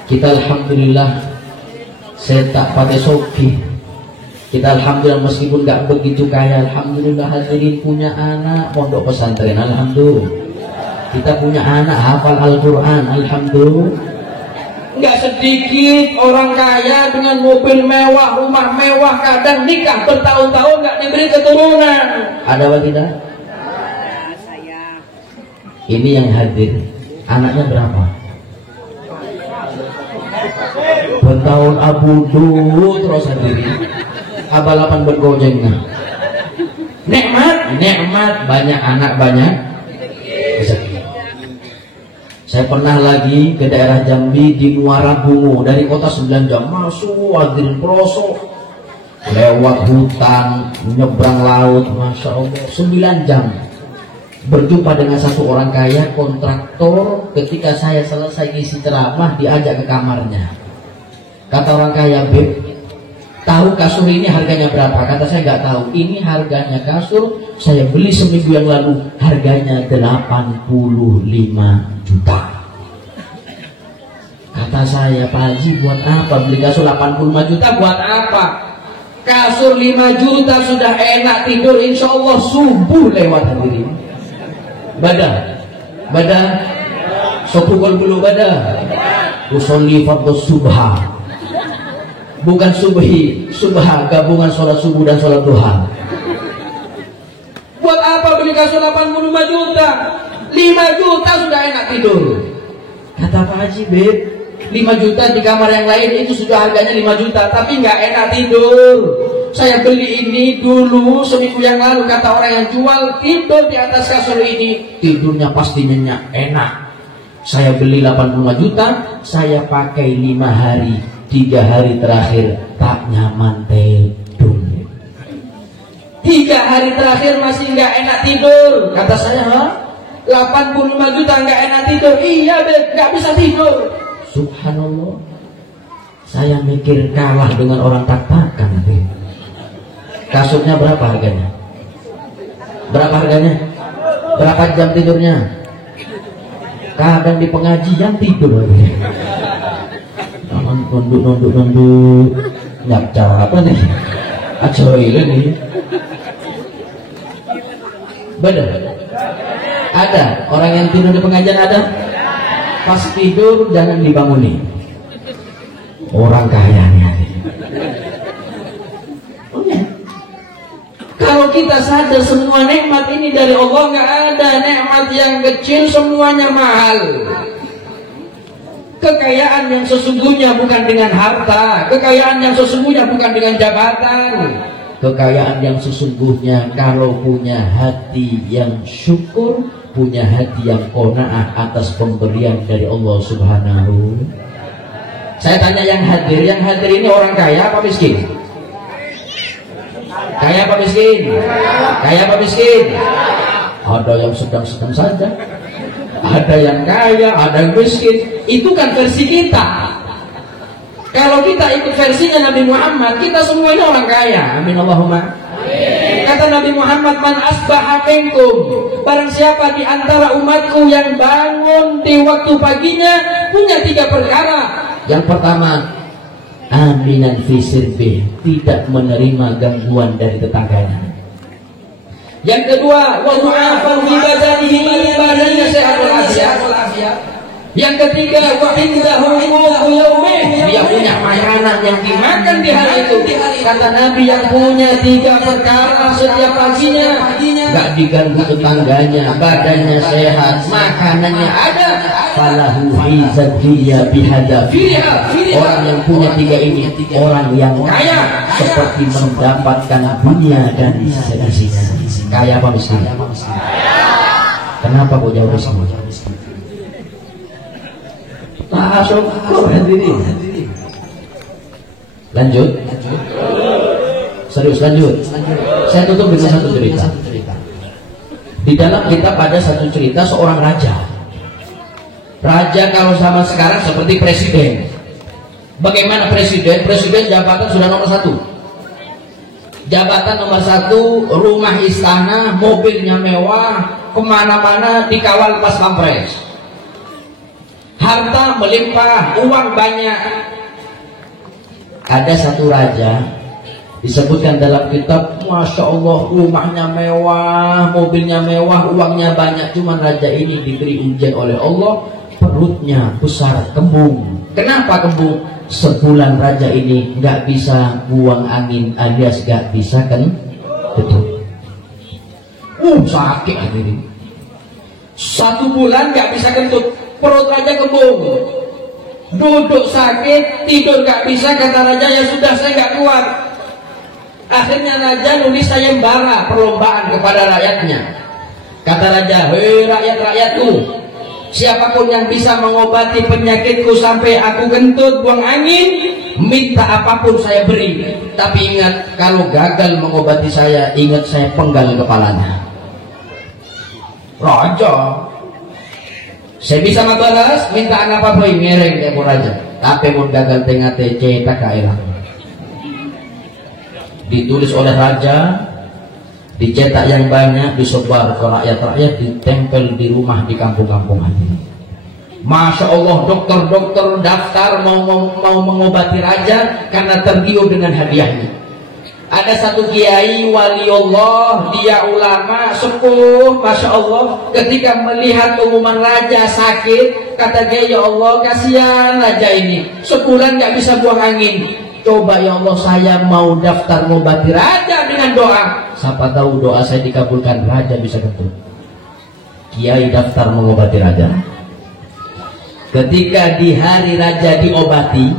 Kita alhamdulillah, saya tak pakai soki. Kita alhamdulillah meskipun gak begitu kaya, alhamdulillah hadirin punya anak pondok pesantren, alhamdulillah. Kita punya anak hafal Al-Quran, alhamdulillah. Nggak sedikit orang kaya dengan mobil mewah, rumah mewah, kadang nikah bertahun-tahun nggak diberi keturunan. Ada apa tidak? Ini yang hadir, anaknya berapa? Bertahun abu dulu terus hadir. Abalapan bergojengnya. Nikmat, banyak anak banyak rezeki. Saya pernah lagi ke daerah Jambi di Muara Bungu, dari kota 9 jam masuk hadirin pelosok, lewat hutan, nyebrang laut, masya Allah 9 jam. Berjumpa dengan satu orang kaya kontraktor. Ketika saya selesai isi ceramah, diajak ke kamarnya. Kata orang kaya, Beb, tahu kasur ini harganya berapa? Kata saya nggak tahu. Ini harganya kasur saya beli seminggu yang lalu, harganya 85 juta. Kata saya, Pak Haji, buat apa beli kasur 85 juta? Buat apa? Kasur 5 juta sudah enak tidur, insya Allah subuh lewat hadirin. Badah sopukul bulu badah usolli fardhu subha, bukan subhi, subha gabungan sholat subuh dan sholat duha. Buat apa beli kasur 85 juta? 5 juta sudah enak tidur. Kata Pak Haji, Beb, 5 juta di kamar yang lain itu sudah harganya 5 juta, tapi nggak enak tidur. Saya beli ini dulu seminggu yang lalu, kata orang yang jual, tidur di atas kasur ini, tidurnya pasti nyenyak, enak. Saya beli 85 juta, saya pakai 5 hari, 3 hari terakhir tak nyaman tidur. 3 hari terakhir masih nggak enak tidur. Kata saya, 85 juta nggak enak tidur. Iya, Beb, nggak bisa tidur. Subhanallah. Saya mikir kalah dengan orang tak-takan. Kasurnya berapa harganya? Berapa harganya? Berapa jam tidurnya? Kadang di pengajian tidur lagi. Nunduk. Nyap apa nih? Ajoy ini. Benar. Ada orang yang tidur di pengajian ada. Pas tidur jangan dibanguni. Orang kaya nih. Kalau kita sadar semua nikmat ini dari Allah, nggak ada nikmat yang kecil, semuanya mahal. Kekayaan yang sesungguhnya bukan dengan harta, kekayaan yang sesungguhnya bukan dengan jabatan. Kekayaan yang sesungguhnya kalau punya hati yang syukur, punya hati yang qanaah atas pemberian dari Allah Subhanahu. Saya tanya yang hadir ini orang kaya apa miskin? Kaya apa miskin? Kaya apa miskin? Ada yang sedang-sedang saja. Ada yang kaya, ada yang miskin. Itu kan versi kita. Kalau kita ikut versinya Nabi Muhammad, kita semuanya orang kaya. Amin Allahumma. Kata Nabi Muhammad, man asbaha minkum, barang siapa di antara umatku yang bangun di waktu paginya punya 3 perkara. Yang pertama, aminan fi sirbi, tidak menerima gangguan dari tetangganya. Yang kedua, wa mu'afan fi badanihi, badannya sehat walafiat. Yang ketiga, wa indahu qutu yaumih, dia punya makanan yang dimakan di hari itu. Kata Nabi, yang punya 3 perkara setiap paginya, enggak diganggu tetangganya, badannya sehat, makanannya ada, falahu hizatiyya bihadafiha. Orang yang punya 3 ini, orang yang kaya, seperti mendapatkan dunia dan isinya. Kaya apa miskin? Kenapa kok jauh miskin? Syukur hadirin. Lanjut. Serius lanjut. Saya tutup dengan satu cerita. Di dalam kitab ada satu cerita seorang raja. Raja kalau zaman sekarang seperti presiden. Bagaimana presiden? Presiden jabatan sudah nomor 1. Jabatan nomor 1, rumah istana, mobilnya mewah, kemana-mana dikawal pas pampres. Harta melimpah, uang banyak. Ada satu raja disebutkan dalam kitab, Masya Allah, rumahnya mewah, mobilnya mewah, uangnya banyak. Cuman raja ini diberi ujian oleh Allah, perutnya besar, kembung. Kenapa kembung? Sebulan raja ini nggak bisa buang angin, alias nggak bisa kentut. Sakit hadirin. 1 bulan nggak bisa kentut. Perut raja kembung, duduk sakit, tidur gak bisa. Kata raja, ya sudah, saya gak kuat. Akhirnya raja nulis sayembara, perlombaan kepada rakyatnya. Kata raja, hei rakyat-rakyatku, siapapun yang bisa mengobati penyakitku sampai aku kentut, buang angin, minta apapun saya beri. Tapi ingat, kalau gagal mengobati saya, ingat saya penggal kepalanya. Raja, saya bisa balas, minta apa pun ngereng kayak raja. Tapi mau gagal tengah TC tak kaelah. Ditulis oleh raja, dicetak yang banyak, disebar ke rakyat-rakyat, ditempel di rumah di kampung-kampung hati. Masya Allah, dokter-dokter daftar mau mengobati raja karena tergiur dengan hadiahnya. Ada satu kiai wali Allah, dia ulama sepuh, Masya Allah. Ketika melihat pengumuman raja sakit, kata dia, ya Allah, kasihan raja ini, sebulan gak bisa buang angin. Coba ya Allah, saya mau daftar mengobati raja dengan doa. Siapa tahu doa saya dikabulkan, raja bisa kentut. Kiai daftar mengobati raja. Ketika di hari raja diobati,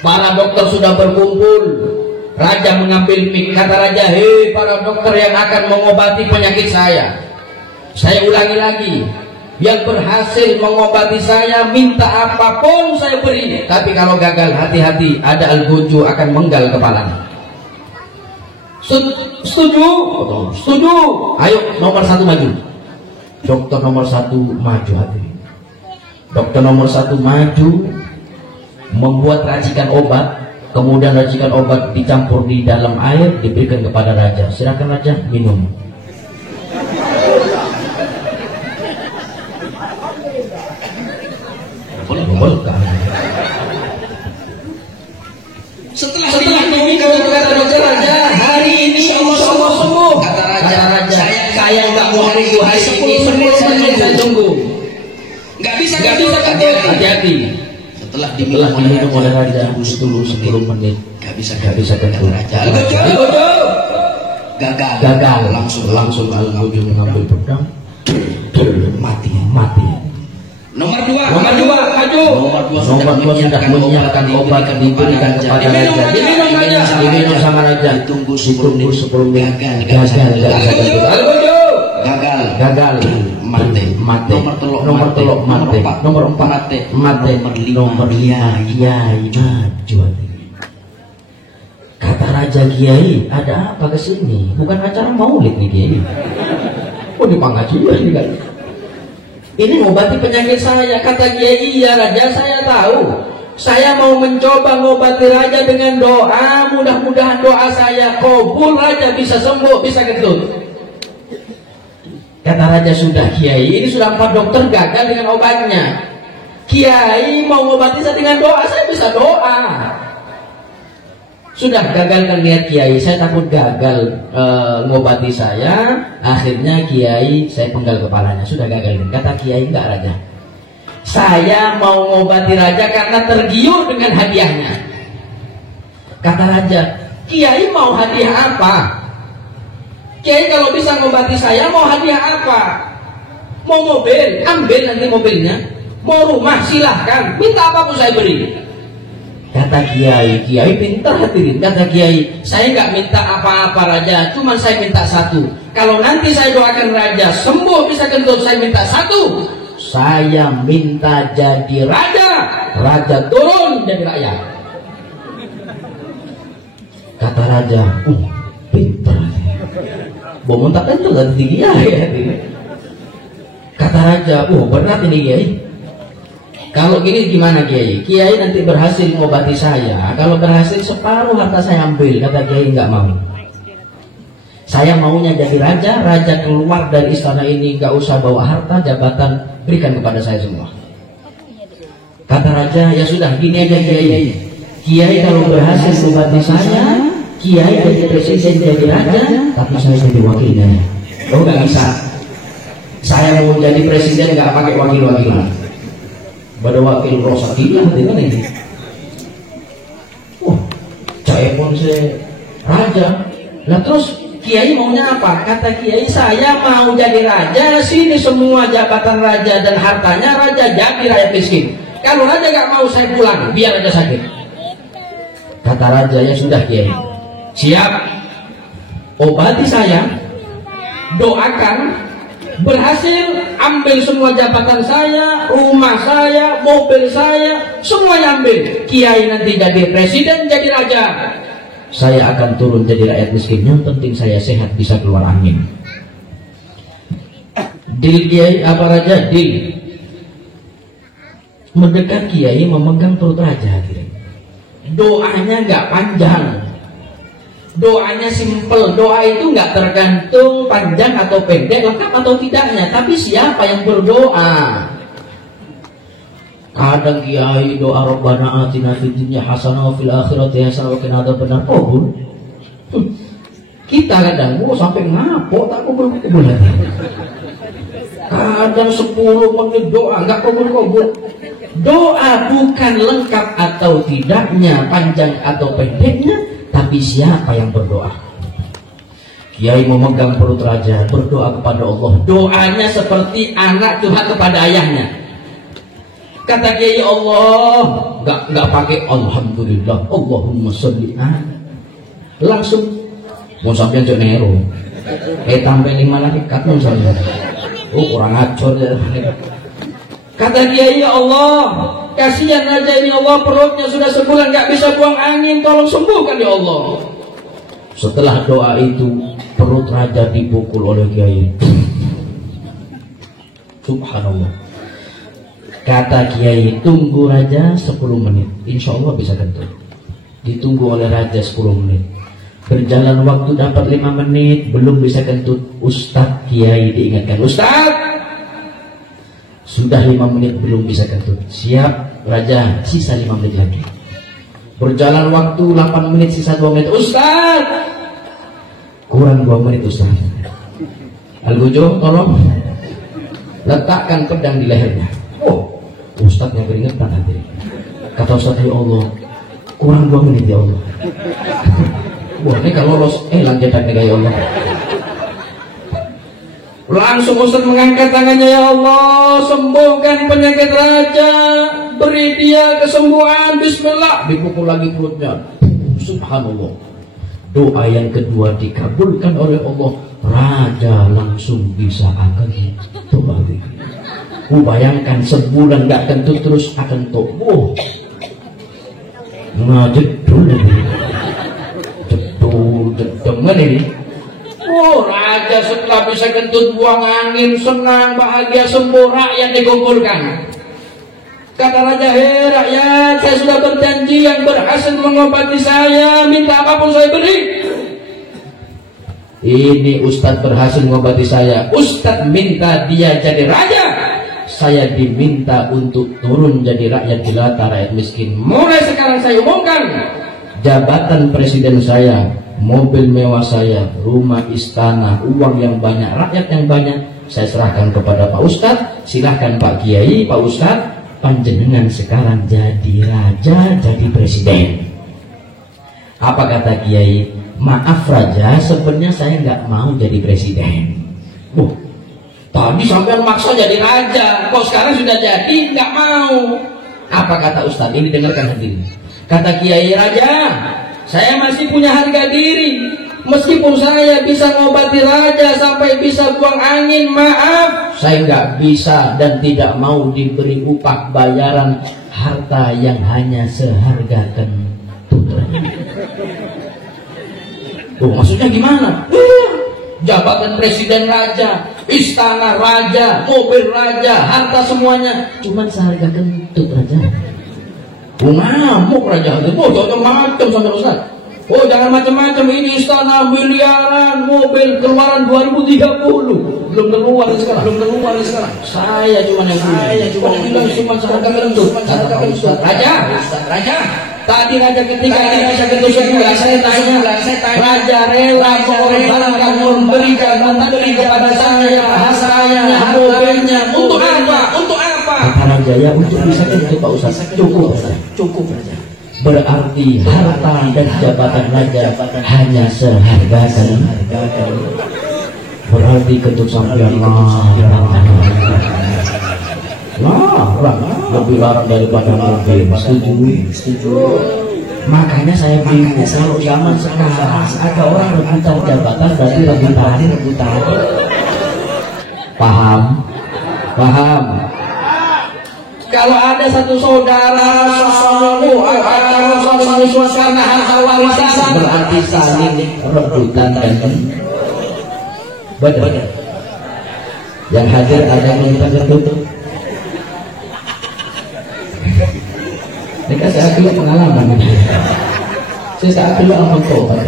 para dokter sudah berkumpul. Raja mengambil mic, kata raja, hei para dokter yang akan mengobati penyakit saya ulangi lagi, yang berhasil mengobati saya minta apapun saya beri. Tapi kalau gagal, hati-hati, ada al-buju akan menggal kepalanya. Setuju? Setuju. Ayo nomor 1 maju. Dokter nomor 1 maju hadirin. Dokter nomor 1 maju, membuat racikan obat. Kemudian racikan obat dicampur di dalam air, diberikan kepada raja. Silakan raja minum. berkah. Setelah diminum kata raja, hari ini Allah sembuh. Kata raja, saya nggak mau hari ini, saya tunggu. Nggak bisa hati-hati. Setelah diminum oleh raja 10 menit, nggak bisa tentu. Gagal. Langsung Al-Ujum mengambil pedang, mati. Nomor dua sudah menyiapkan obat diberikan kepada raja. Diminum sama raja. Tunggu 10 menit. Gagal. Mati. Nomor telok mati. Nomor 4 mati. Nomor 5 Kiai maju. Kata raja, Kiai, ada apa kesini? Bukan acara maulid nih Kiai. Oh di pengajian ini kan. Ini ngobati penyakit saya. Kata Kiai, iya raja, saya tahu. Saya mau mencoba ngobati raja dengan doa. Mudah-mudahan doa saya kabul, raja bisa sembuh, bisa kentut. Kata raja, sudah Kiai, ini sudah 4 dokter gagal dengan obatnya. Kiai mau ngobati saya dengan doa, saya bisa doa. Sudah gagalkan niat Kiai, saya takut gagal ngobati saya. Akhirnya Kiai saya penggal kepalanya. Sudah gagal. Kata Kiai, enggak raja, saya mau ngobati raja karena tergiur dengan hadiahnya. Kata raja, Kiai mau hadiah apa? Kiai kalau bisa ngobati saya mau hadiah apa? Mau mobil, ambil nanti mobilnya. Mau rumah, silahkan, minta apapun saya beri. Kata Kiai pintar hadirin. Kata Kiai, saya nggak minta apa-apa raja, cuma saya minta satu. Kalau nanti saya doakan raja sembuh bisa kentut, saya minta satu. Saya minta jadi raja turun jadi rakyat. Kata raja, pintar. Bomontak kentut tadi Kiai. Kata raja, berat ini Kiai. Kalau gini gimana Kiai? Kiai nanti berhasil mengobati saya. Kalau berhasil separuh harta saya ambil. Kata Kiai, nggak mau. Saya maunya jadi raja keluar dari istana ini, nggak usah bawa harta, jabatan, berikan kepada saya semua. Kata raja, ya sudah gini aja Kiai. Kiai kalau berhasil mengobati saya, Kiai jadi presiden jadi raja, tapi saya jadi wakilnya. Oh nggak bisa. Saya mau jadi presiden nggak pakai wakil-wakilan. Pada wakil Rosakilah dengan ini. Caepon saya raja. Nah terus Kiai maunya apa? Kata Kiai, saya mau jadi raja. Sini semua jabatan raja dan hartanya raja jadi rakyat miskin. Kalau raja gak mau saya pulang, biar raja sakit. Kata raja, ya sudah Kiai, siap. Obati saya, doakan berhasil, ambil semua jabatan saya, rumah saya, mobil saya, semuanya ambil. Kiai nanti jadi presiden, jadi raja. Saya akan turun jadi rakyat miskin. Yang penting saya sehat, bisa keluar angin. Deal Kiai apa raja? Deal. Mendekat Kiai memegang perut raja. Doanya nggak panjang. Doanya simple. Doa itu nggak tergantung panjang atau pendek, lengkap atau tidaknya, tapi siapa yang berdoa. Kadang Kiai doa Rabbana atina fid dunya hasanah wa fil akhirati hasanah wa qina adzabannar qabul. Kita kadang sampai ngapok tak kubul-kubul. Kadang 10 menit doa nggak kubul-kubul. Doa bukan lengkap atau tidaknya, panjang atau pendeknya, tapi siapa yang berdoa. Kiai memegang perut raja, berdoa kepada Allah. Doanya seperti anak curhat kepada ayahnya. Kata Kiai, Allah, nggak pakai alhamdulillah, Allahumma sholli. Langsung mau sampai jenero. Tambah 5 lagi katmu saja. Orang acor ya. Kata Kiai, ya Allah, kasihan raja ini Allah, perutnya sudah sebulan nggak bisa buang angin, tolong sembuhkan ya Allah. Setelah doa itu perut raja dipukul oleh Kiai. Subhanallah. Kata Kiai, tunggu raja 10 menit, insya Allah bisa kentut. Ditunggu oleh raja 10 menit. Berjalan waktu dapat 5 menit, belum bisa kentut. Ustadz Kiai diingatkan, Ustadz, sudah 5 menit belum bisa kentut. Siap. Raja, sisa 5 menit lagi. Berjalan waktu 8 menit, sisa 2 menit. Ustaz, kurang 2 menit Ustaz. Al-Gujo, tolong letakkan pedang di lehernya. Oh, Ustaznya keringetan hadirin. Kata Ustaz, ya Allah, kurang 2 menit ya Allah. Wah, ini kalau lolos, lanjutan nih ya Allah. Langsung Ustaz mengangkat tangannya, ya Allah, sembuhkan penyakit raja, beri dia kesembuhan, bismillah. Dipukul lagi perutnya, subhanallah. Doa yang kedua dikabulkan oleh Allah, raja langsung bisa akan tobat. Bayangkan sebulan gak kentut terus akan tobat. Jedul ini, jedul ini. Oh, raja setelah bisa kentut buang angin, senang, bahagia, sembuh, rakyat dikumpulkan. Kata raja, hei rakyat, saya sudah berjanji yang berhasil mengobati saya, minta apapun saya beri. Ini Ustadz berhasil mengobati saya, Ustadz minta dia jadi raja, saya diminta untuk turun jadi rakyat jelata, rakyat miskin. Mulai sekarang saya umumkan, jabatan presiden saya, mobil mewah saya, rumah istana, uang yang banyak, rakyat yang banyak, saya serahkan kepada Pak Ustadz. Silahkan Pak Kiai, Pak Ustadz, panjenengan sekarang jadi raja, jadi presiden. Apa kata Kiai? Maaf Raja, sebenarnya saya nggak mau jadi presiden. Tadi sampai maksa jadi raja, kok sekarang sudah jadi nggak mau. Apa kata Ustadz? Ini dengarkan sendiri. Kata Kiai, raja, saya masih punya harga diri. Meskipun saya bisa ngobati raja sampai bisa buang angin, maaf, saya nggak bisa dan tidak mau diberi upah bayaran harta yang hanya seharga kentut. Maksudnya gimana? Jabatan presiden raja, istana raja, mobil raja, harta semuanya cuman seharga kentut raja. Ngamuk raja, jangan macam sama Ustaz. Jangan macam-macam, ini istana miliaran, mobil keluaran 2030 belum keluar sekarang. Saya cuma yang bilang cuma seharga kentut. Raja, tadi raja ketika saya tanya, raja rela mengorbankan, memberikan kepada saya, hartanya, mobilnya, untuk apa? Kata raja, ya untuk bisa kentut Pak Ustaz. Cukup raja. Berarti harta dan jabatan raja hanya seharga kentut. Berarti kentut sampean lebih larang daripada mobil. Setuju. Makanya saya bingung, kalau zaman sekarang ada orang rebutan jabatan, berarti rebutan. Paham? Kalau ada satu saudara suasana harta warisan, berarti saling rebutan dan benar. Yang hadir ada yang minta kentut. Ini kan saya dulu pengalaman. Saya dulu amal tobat.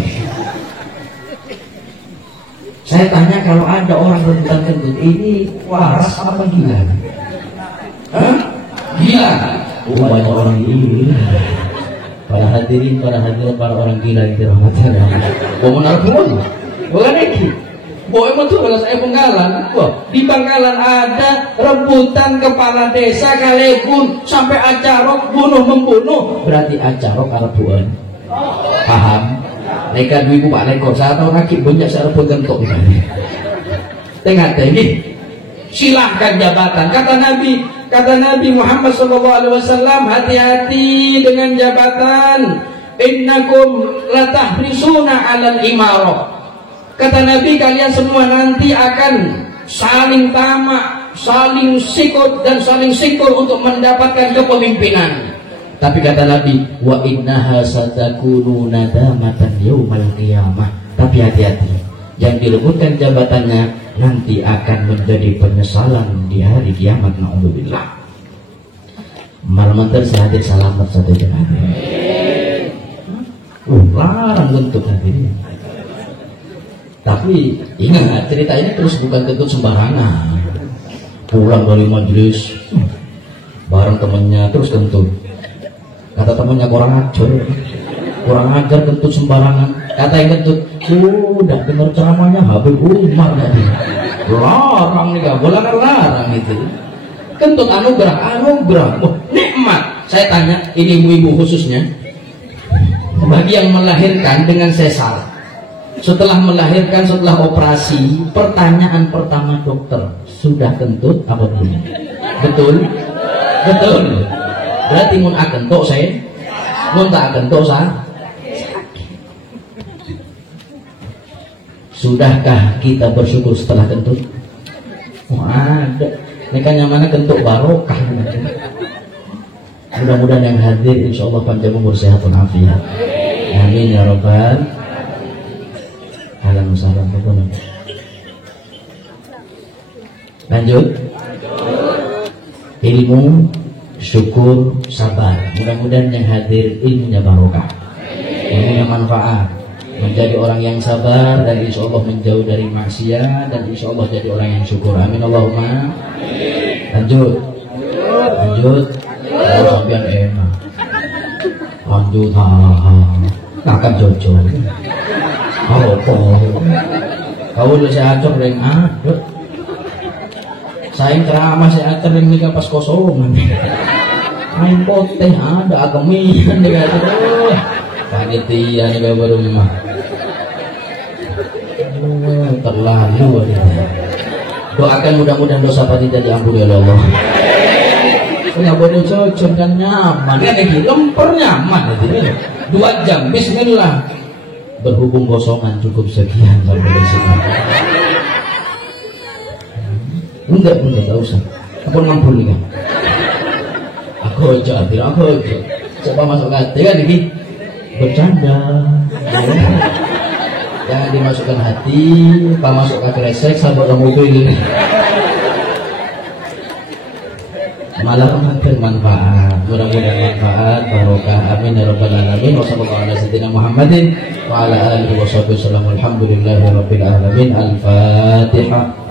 Saya tanya, kalau ada orang rebutan kentut, ini waras apa gila? Gila. Banyak orang gila. Para hadirin, para orang gila di rahmatan Allah. Bukan lagi. Emang tuh kalau saya Penggalan, di Penggalan ada rebutan kepala desa kalebun sampai acarok bunuh-membunuh. Berarti acarok arabuan. Paham? Nekat ibu Pak Lekor, saya tahu rakit banyak saya rebutan kok misalnya. Tengah ini, silahkan jabatan. Kata Nabi Muhammad SAW, hati-hati dengan jabatan. Innakum latahrisuna 'alal imarah. Kata Nabi, kalian semua nanti akan saling tamak, saling sikut dan saling sikur untuk mendapatkan kepemimpinan. Tapi kata Nabi, wa innaha satakunu nadamatan yaumal qiyamah. Tapi hati-hati, yang direbutkan jabatannya nanti akan menjadi penyesalan di hari kiamat. Na'udzubillah. Malam saya hadir selamat satu jemaah. Larang bentuk hadirin. Tapi ingat, cerita ini terus bukan kentut sembarangan. Pulang dari majelis, bareng temennya terus kentut. Kata temennya kurang ajar kentut sembarangan. Kata yang kentut, udah dengar ceramahnya Habib Umar tadi, larang nih gak boleh larang itu. Kentut anugerah, nikmat. Saya tanya, ini ibu-ibu khususnya, bagi yang melahirkan dengan sesar, setelah melahirkan, setelah operasi, pertanyaan pertama dokter, sudah kentut apa belum? Betul? Berarti mun akentuk saya, mun tak akentuk saya. Sudahkah kita bersyukur setelah kentut? Oh, ada. Ini kan yang mana kentut barokah. Mudah-mudahan yang hadir insya Allah panjang umur sehat walafiat. Amin ya rabbal alamin. Lanjut. Ilmu, syukur, sabar. Mudah-mudahan yang hadir ilmunya barokah, ilmunya manfaat, menjadi orang yang sabar dan insya Allah menjauh dari maksiat dan insya Allah jadi orang yang syukur. Amin Allahumma. Lanjut. Sampean enak. Lanjut. Akan cocok. Kau udah saya acor ring saya ceramah saya akan ring nikah pas kosong. Main poteh ada agamian dia tu. Panitia ni baru rumah. Terlalu dia. Doakan mudah-mudahan dosa panitia diampuni oleh Allah. Punya bodoh cocok dan nyaman. Kan lagi lemper nyaman itu. 2 jam bismillah. Berhubung kosongan cukup sekian sampai di sini. Enggak usah. Apa ngampun kan? Aku aja. Coba masuk hati kan ini bercanda. Jangan dimasukkan hati, pak masuk ke kresek sampai ke mobil. Malah bermanfaat, mudah-mudahan manfaat, barokah, amin ya rabbal alamin. Wassallallahu ala sayyidina Muhammadin wa ala alihi washabihi wasallam. Alhamdulillahi rabbil alamin. Al-Fatihah.